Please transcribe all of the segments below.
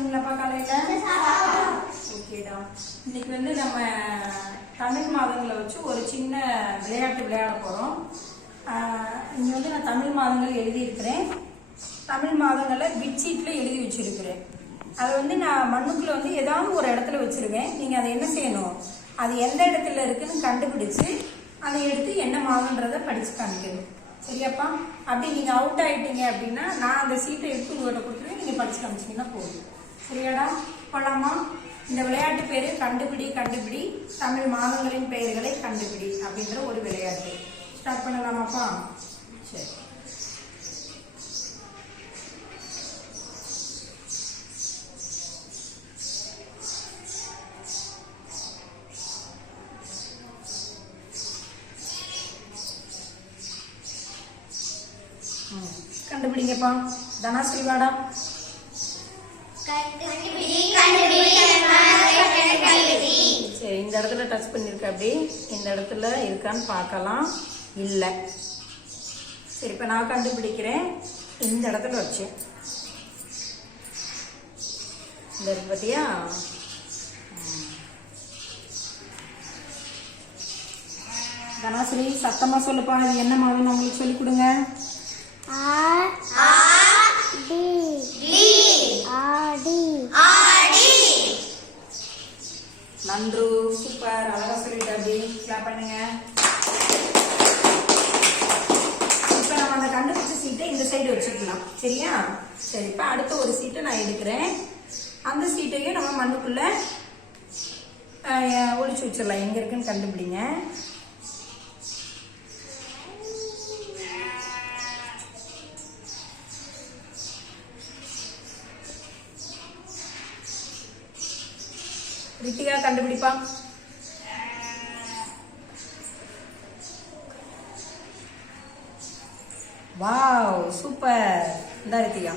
சாப்பிட்டீங்களாப்பா காலையில? ஓகேடா இன்னைக்கு வந்து நம்ம தமிழ் மாதங்களை வச்சு ஒரு சின்ன விளையாட்டு விளையாட போகிறோம் இங்கே வந்து நான் தமிழ் மாதங்கள் எழுதியிருக்கிறேன். தமிழ் மாதங்களை பிட்ஷீட்டில் எழுதி வச்சிருக்கிறேன். அதை வந்து நான் மண்ணுக்குள்ள வந்து ஏதாவது ஒரு இடத்துல வச்சிருவேன் நீங்கள் அதை என்ன செய்யணும்? அது எந்த இடத்துல இருக்குன்னு கண்டுபிடிச்சு அதை எடுத்து என்ன மாதன்றதை படித்து காமிக்கணும். சரியாப்பா? அப்படி நீங்கள் அவுட் ஆயிட்டீங்க அப்படின்னா நான் அந்த சீட்டை எடுத்து உங்கள்கிட்ட கொடுத்துருவேன். நீங்கள் படித்து காமிச்சிங்கன்னா போதும். சரியாடா போலாமா இந்த விளையாட்டு பேரு கண்டுபிடி கண்டுபிடி. தமிழ் மாதங்களின் பெயர்களை கண்டுபிடி அப்படின்ற ஒரு விளையாட்டு. ஸ்டார்ட் பண்ணலாமாப்பா? சரி. ம். கண்டுபிடிங்கப்பா தனாஸ்ரீவாடா சரி இந்த இடத்துல டச் பண்ணிருக்க அப்படி. இந்த இடத்துல இருக்கான்னு பார்க்கலாம். இல்லை. சரி இப்போ நான் கண்டுபிடிக்கிறேன். இந்த இடத்துல வச்சேன் இந்த இருக்கு பார்த்தியா. தனாஸ்ரீ சத்தமா சொல்லுப்பா. இது என்ன மாதிரி உங்களுக்கு சொல்லிக் கொடுங்க. நன்று சூப்பர். அழகா சொல்லிட்டு அப்படி கிளாப் பண்ணுங்க. இப்போ நம்ம அந்த கண்டுபிடிச்ச சீட்டை இந்த சைடு வச்சுக்கலாம். சரியா? சரி இப்போ அடுத்த ஒரு சீட்டை நான் எடுக்கிறேன். அந்த சீட்டையும் நம்ம மண்ணுக்குள்ள அஹ், ஒளிச்சு வச்சிடலாம். எங்க இருக்குன்னு கண்டுபிடிங்க. ரித்திகா கண்டுபிடிப்பா வாவ் சூப்பர். இந்த ரித்திகா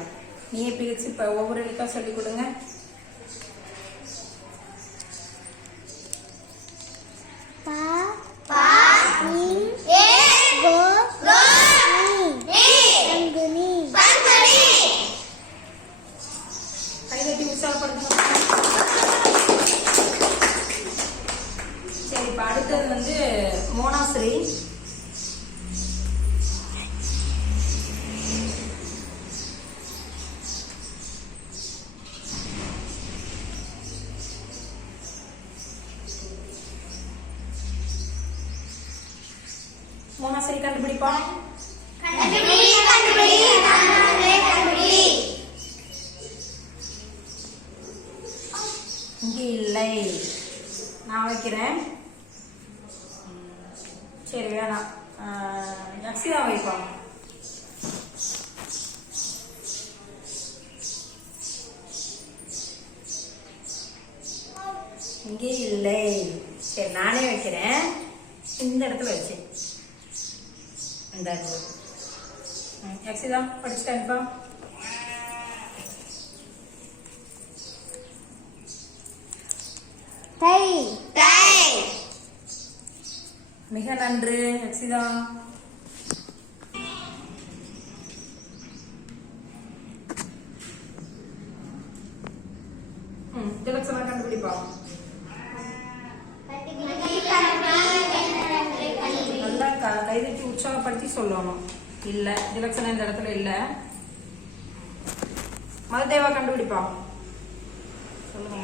நீ பிரிச்சு இப்ப ஒவ்வொரு எழுத்தா சொல்லிக் கொடுங்க கைதட்டி உற்சாகப்படுத்துங்க சரி இப்ப அடுத்தது வந்து மோனாஸ்ரீ மோனாஸ்ரீ கண்டுபிடிப்பா. இங்கே இல்லை. நான் வைக்கிறேன். சரி வேணாம். யக்ஷிதா வைப்போம் இங்கே இல்லை. சரி நானே வைக்கிறேன். இந்த இடத்துல வச்சேன் இந்த இடத்துல ம், யக்ஷிதா படிச்சுட்டேன்ப்பா மிக நன்று யக்ஷிதா ம் திலக்ஷனா கண்டுபிடிப்பா நல்லா க- கைதட்டி உற்சாகப்படுத்தி சொல்லணும். இல்ல திலக்ஷனா இந்த இடத்துல இல்ல. மததேவா கண்டுபிடிப்பா. சொல்லுங்க.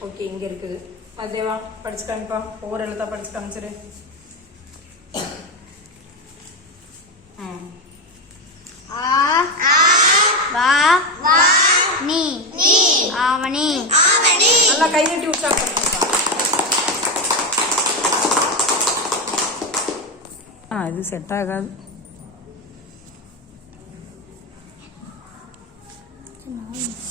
ஓகே இங்க இருக்குது. மதேவா படிச்சு காமிப்பா. ஒவ்வொரு எழுத்தா படிச்சு காமிச்சிரு. ம். ஆவணி. நல்லா கைதட்டி உற்சாகப்படுத்துப்பா ஆ இது செட் ஆகாது Thank